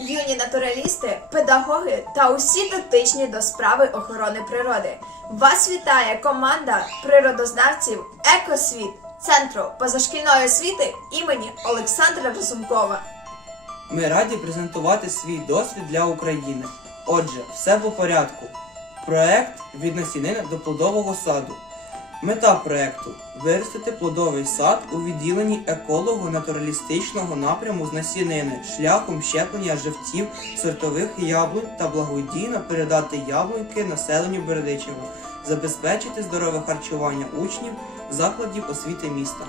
Активісти, педагоги та усі дотичні до справи охорони природи. Вас вітає команда природознавців Екосвіт Центру позашкільної освіти імені Олександра Разумкова. Ми раді презентувати свій досвід для України. Отже, все по порядку. Проект від насінини до плодового саду. Мета проекту виростити плодовий сад у відділенні еколого-натуралістичного напряму з насінини шляхом щеплення живців сортових яблунь та благодійно передати яблуньки населенню Бердичева, забезпечити здорове харчування учнів закладів освіти міста.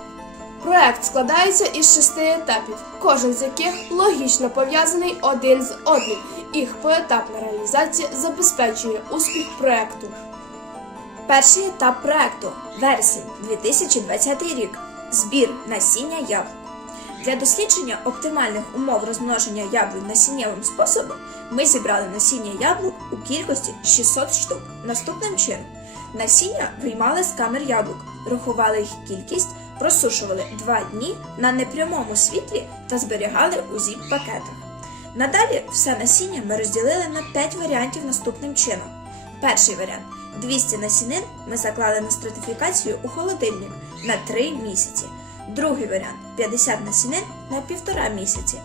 Проект складається із шести етапів, кожен з яких логічно пов'язаний один з одним. Їх поетапна реалізація забезпечує успіх проекту. Перший етап проекту вересень 2020 рік. Збір насіння яблук. Для дослідження оптимальних умов розмноження яблунь насіннєвим способом ми зібрали насіння яблук у кількості 600 штук. Наступним чином насіння виймали з камер яблук, рахували їх кількість, просушували 2 дні на непрямому світлі та зберігали у зіп-пакетах. Надалі все насіння ми розділили на 5 варіантів наступним чином. Перший варіант 200 насінин ми заклали на стратифікацію у холодильник на 3 місяці. Другий варіант 50 насінин на 1,5 місяці.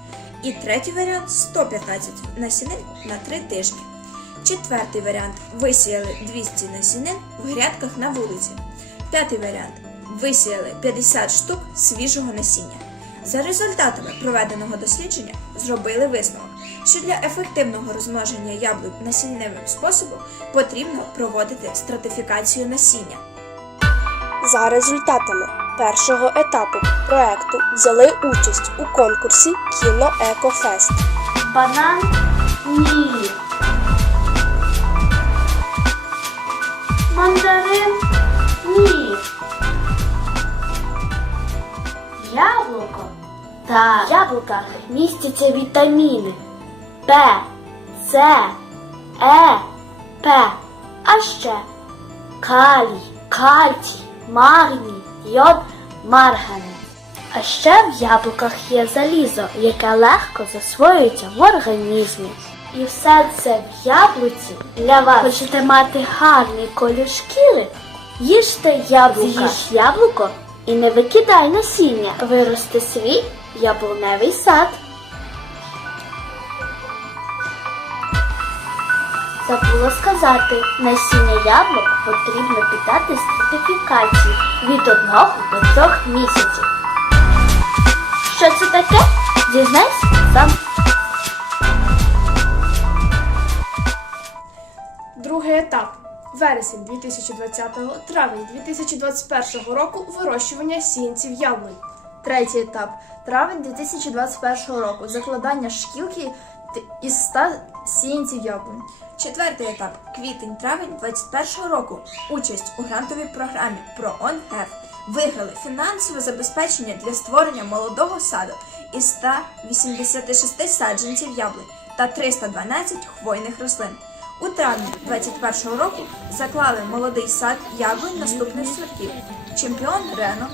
І третій варіант 115 насінин на 3 тижні. Четвертий варіант висіяли 200 насінин в грядках на вулиці. П'ятий варіант висіяли 50 штук свіжого насіння. За результатами проведеного дослідження зробили висновок, що для ефективного розмноження яблук насінневим способом потрібно проводити стратифікацію насіння. За результатами першого етапу проекту взяли участь у конкурсі Кіно Екофест. Банан ні. Мандарин ні. Яблуко. Так. В яблуках містяться вітаміни Б, С, Е, П, а ще калій, кальцій, магній, йод, марганець. А ще в яблуках є залізо, яке легко засвоюється в організмі. І все це в яблуці для вас. Хочете мати гарний колір шкіри? Їжте яблука. З'їж яблуко і не викидай насіння. Вирости свій яблуневий сад. Забула сказати, насіння яблук потрібно питати стратифікації від 1 до 3 місяців. Що це таке? Дізнайся сам. Другий етап вересень 2020 травень 2021 року вирощування сіянців яблунь. Третій етап травень 2021 року. Закладання шкілки із 100 сіянців яблунь. Четвертий етап квітень-травень 2021 року. Участь у грантовій програмі ProOnHev. Виграли фінансове забезпечення для створення молодого саду із 186 саджанців яблунь та 312 хвойних рослин. У травні 2021 року заклали молодий сад яблунь наступних сортів: Чемпіон Рено,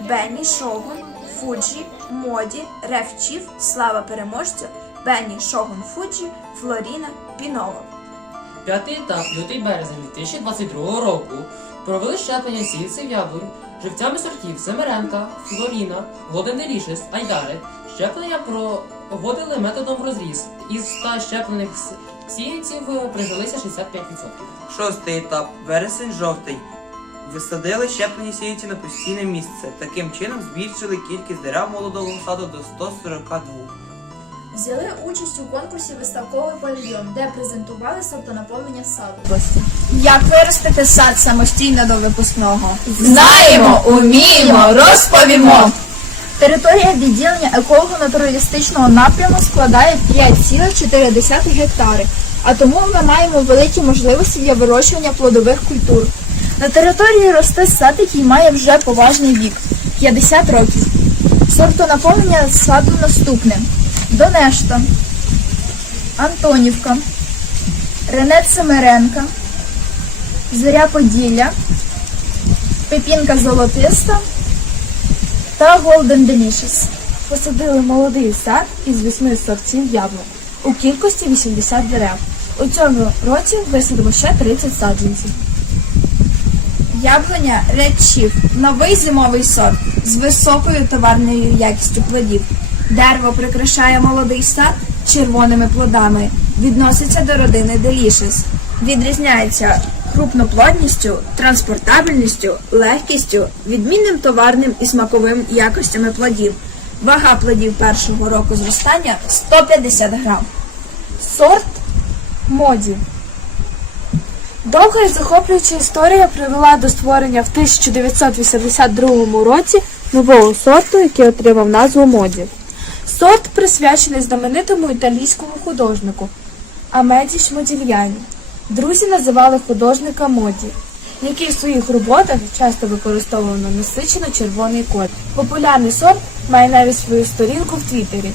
Бенні Шогун, Фуджі, Моді, Ревчів, Слава переможцю, Бенні Шогун Фуджі, Флоріна, Пінова. П'ятий етап, лютий березень 2022 року, провели щеплення сінців яблунь, живцями сортів Семеренка, Флоріна, Delicious, Айдари. Щеплення проводили методом розріз. Із 100 щеплених сіянців е, прижилися 65%. Шостий етап вересень-жовтий. Висадили щеплені сіянці на постійне місце. Таким чином збільшили кількість дерев молодого саду до 142. Взяли участь у конкурсі Виставковий павільйон, де презентували сортонаповнення саду. Як виростити сад самостійно до випускного? Знаємо, уміємо, розповімо! Територія відділення еколого-натуралістичного напряму складає 5,4 гектари, а тому ми маємо великі можливості для вирощування плодових культур. На території росте сад, який має вже поважний вік 50 років. Сортонаповнення саду наступне: Донешта, Антонівка, Ренет Семеренка, Зоря Поділля, Пепінка Золотиста та Golden Delicious. Посадили молодий сад із восьми сортів яблук. у кількості 80 дерев. У цьому році висадимо ще 30 саджанців. Яблуня Red новий зимовий сорт з високою товарною якістю плодів. Дерево прикрашає молодий сад червоними плодами. Відноситься до родини Delicious. Відрізняється крупноплодністю, транспортабельністю, легкістю, відмінним товарним і смаковим якостями плодів. Вага плодів першого року зростання 150 грам. Сорт моді. Довга і захоплююча історія привела до створення в 1982 році нового сорту, який отримав назву моді. Сорт присвячений знаменитому італійському художнику Амедіш Модільяні. Друзі називали художника моді, який в своїх роботах часто використовував насичено червоний код. Популярний сорт має навіть свою сторінку в Твіттері.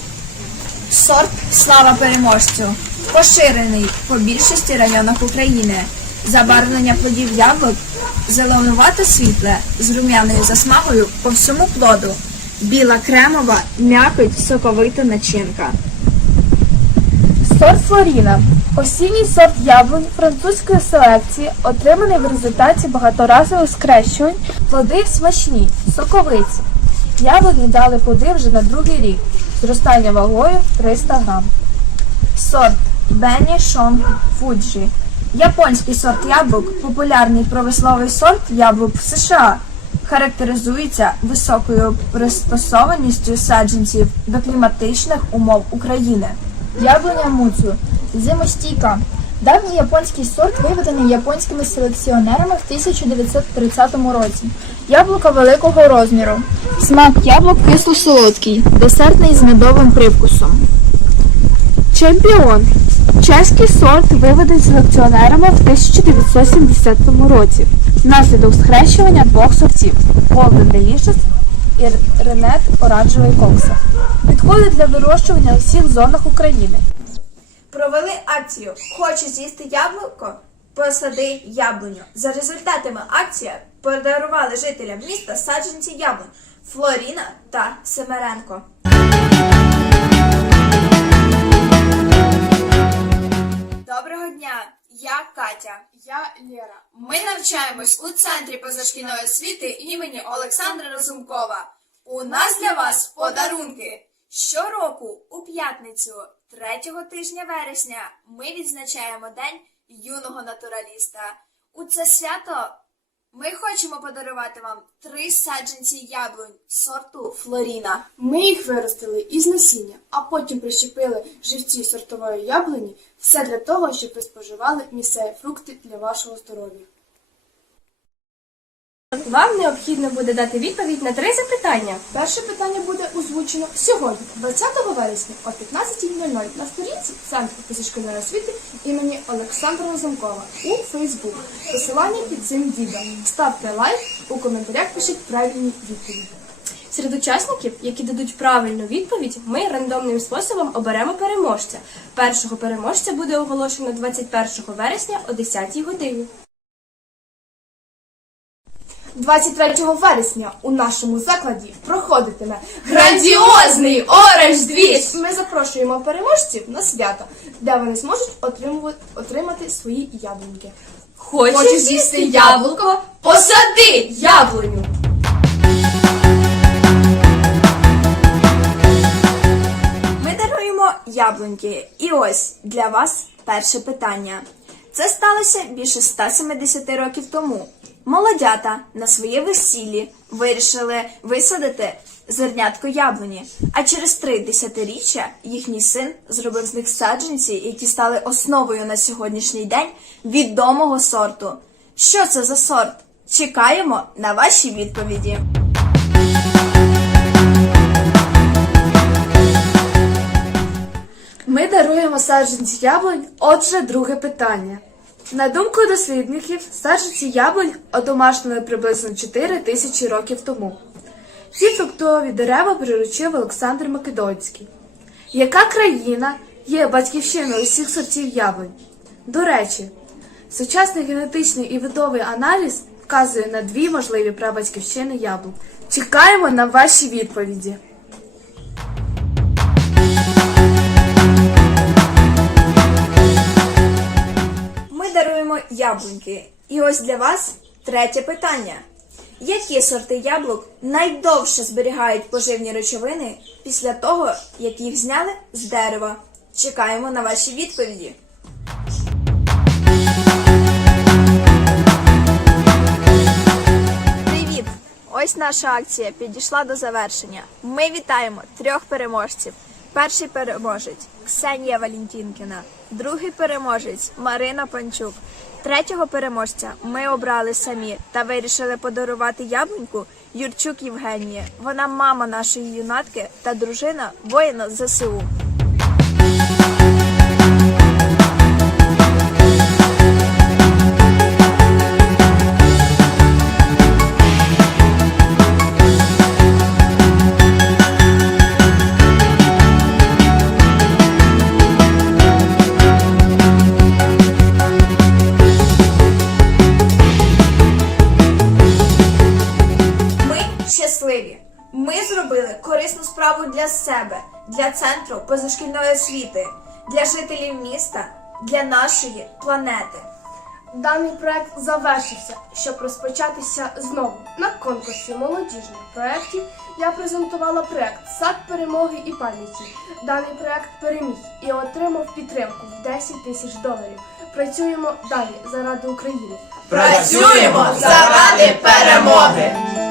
Сорт Слава переможцю поширений по більшості районах України. Забарвлення плодів яблук зеленувато світле з рум'яною засмагою по всьому плоду. Біла кремова, м'якоть, соковита начинка. Сорт Флоріна. Осінній сорт яблунь французької селекції, отриманий в результаті багаторазових скрещувань. Плоди смачні, соковиті. Яблуні дали плоди вже на другий рік. Зростання вагою 300 грам. Сорт Бенні Шонг Фуджі. Японський сорт яблук, популярний промисловий сорт яблук в США. Характеризується високою пристосованістю саджанців до кліматичних умов України. Яблуня муцу. Зимостійка. Давній японський сорт виведений японськими селекціонерами в 1930 році. Яблука великого розміру. Смак яблук кисло-солодкий, десертний з медовим привкусом. Чемпіон. Чеський сорт виведений селекціонерами в 1970 році. Внаслідок схрещування двох сортів Golden Delicious і Ренет Оранжевий Кокса. Підходить для вирощування у всіх зонах України. Провели акцію Хочеш з'їсти яблуко? Посади яблуню. За результатами акції подарували жителям міста саджанці яблунь Флоріна та Семеренко. Я Катя. Я Лера. Ми навчаємось у центрі позашкільної освіти імені Олександра Разумкова. У нас для вас подарунки. Щороку у п'ятницю, третього тижня вересня, ми відзначаємо День юного натураліста. У це свято ми хочемо подарувати вам три саджанці яблунь сорту Флоріна. Ми їх виростили із насіння, а потім прищепили живці сортової яблуні. Все для того, щоб ви споживали місцеві фрукти для вашого здоров'я. Вам необхідно буде дати відповідь на три запитання. Перше питання буде озвучено сьогодні, 20 вересня о 15.00 на сторінці Центру фізичної освіти імені Олександра Разумкова у Фейсбук. Посилання під цим відео. Ставте лайк, у коментарях пишіть правильні відповіді. Серед учасників, які дадуть правильну відповідь, ми рандомним способом оберемо переможця. Першого переможця буде оголошено 21 вересня о 10 годині. 23 вересня у нашому закладі проходитиме грандіозний оранж двіж. Ми запрошуємо переможців на свято, де вони зможуть отримувати, отримати свої яблуньки. Хочеш з'їсти яблуко? Посади яблуню! Ми даруємо яблуньки. І ось для вас перше питання. Це сталося більше 170 років тому. Молодята на своє весіллі вирішили висадити зернятко яблуні, а через три десятиріччя їхній син зробив з них саджанці, які стали основою на сьогоднішній день відомого сорту. Що це за сорт? Чекаємо на ваші відповіді. Ми даруємо саджанці яблунь. Отже, друге питання. На думку дослідників, саджанці яблунь одомашнили приблизно 4 тисячі років тому. Ці фруктові дерева приручив Олександр Македонський. Яка країна є батьківщиною усіх сортів яблунь? До речі, сучасний генетичний і видовий аналіз вказує на дві можливі прабатьківщини яблук. Чекаємо на ваші відповіді. Яблуньки. І ось для вас третє питання. Які сорти яблук найдовше зберігають поживні речовини після того, як їх зняли з дерева? Чекаємо на ваші відповіді. Привіт! Ось наша акція підійшла до завершення. Ми вітаємо трьох переможців. Перший переможець Ксенія Валентінкіна, другий переможець Марина Панчук. Третього переможця ми обрали самі та вирішили подарувати яблуньку Юрчук Євгенії. Вона мама нашої юнатки та дружина воїна ЗСУ. Щасливі. Ми зробили корисну справу для себе, для центру позашкільної освіти, для жителів міста, для нашої планети. Даний проект завершився, щоб розпочатися знову. На конкурсі молодіжних проєктів я презентувала проект Сад перемоги і пам'яті. Даний проект переміг і отримав підтримку в 10 тисяч доларів. Працюємо далі заради України. Працюємо заради перемоги!